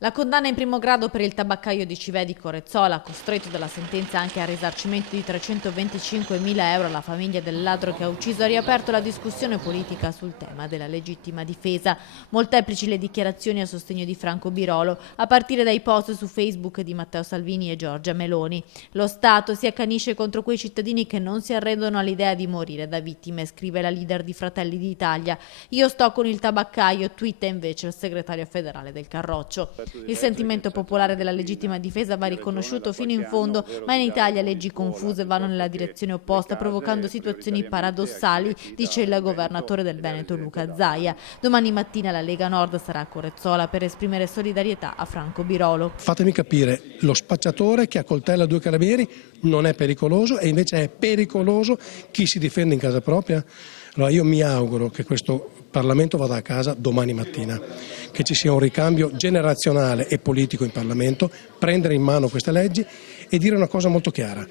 La condanna in primo grado per il tabaccaio di Civedico Rezzola, costretto dalla sentenza anche al risarcimento di 325.000 euro alla famiglia del ladro che ha ucciso, ha riaperto la discussione politica sul tema della legittima difesa. Molteplici le dichiarazioni a sostegno di Franco Birolo, a partire dai post su Facebook di Matteo Salvini e Giorgia Meloni. Lo Stato si accanisce contro quei cittadini che non si arrendono all'idea di morire da vittime, scrive la leader di Fratelli d'Italia. Io sto con il tabaccaio, twitta invece il segretario federale del Carroccio. Il sentimento popolare della legittima difesa va riconosciuto fino in fondo, ma in Italia leggi confuse vanno nella direzione opposta, provocando situazioni paradossali, dice il governatore del Veneto Luca Zaia. Domani mattina la Lega Nord sarà a Corezzola per esprimere solidarietà a Franco Birolo. Fatemi capire, lo spacciatore che accoltella due carabinieri non è pericoloso e invece è pericoloso chi si difende in casa propria? Allora io mi auguro che questo Parlamento vada a casa domani mattina, che ci sia un ricambio generazionale e politico in Parlamento, prendere in mano queste leggi e dire una cosa molto chiara.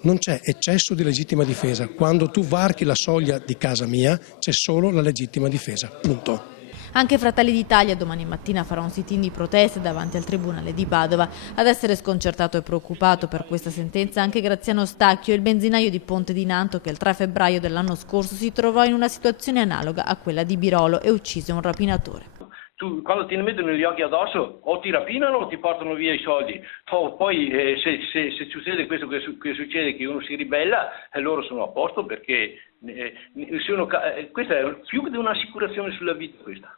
Non c'è eccesso di legittima difesa, quando tu varchi la soglia di casa mia c'è solo la legittima difesa, punto. Anche Fratelli d'Italia domani mattina farà un sit-in di proteste davanti al Tribunale di Padova. Ad essere sconcertato e preoccupato per questa sentenza anche Graziano Stacchio, il benzinaio di Ponte di Nanto che il 3 febbraio dell'anno scorso si trovò in una situazione analoga a quella di Birolo e uccise un rapinatore. Tu, quando ti mettono gli occhi addosso o ti rapinano o ti portano via i soldi. Poi se succede questo che succede, che uno si ribella, loro sono a posto perché questa è più di un'assicurazione sulla vita questa.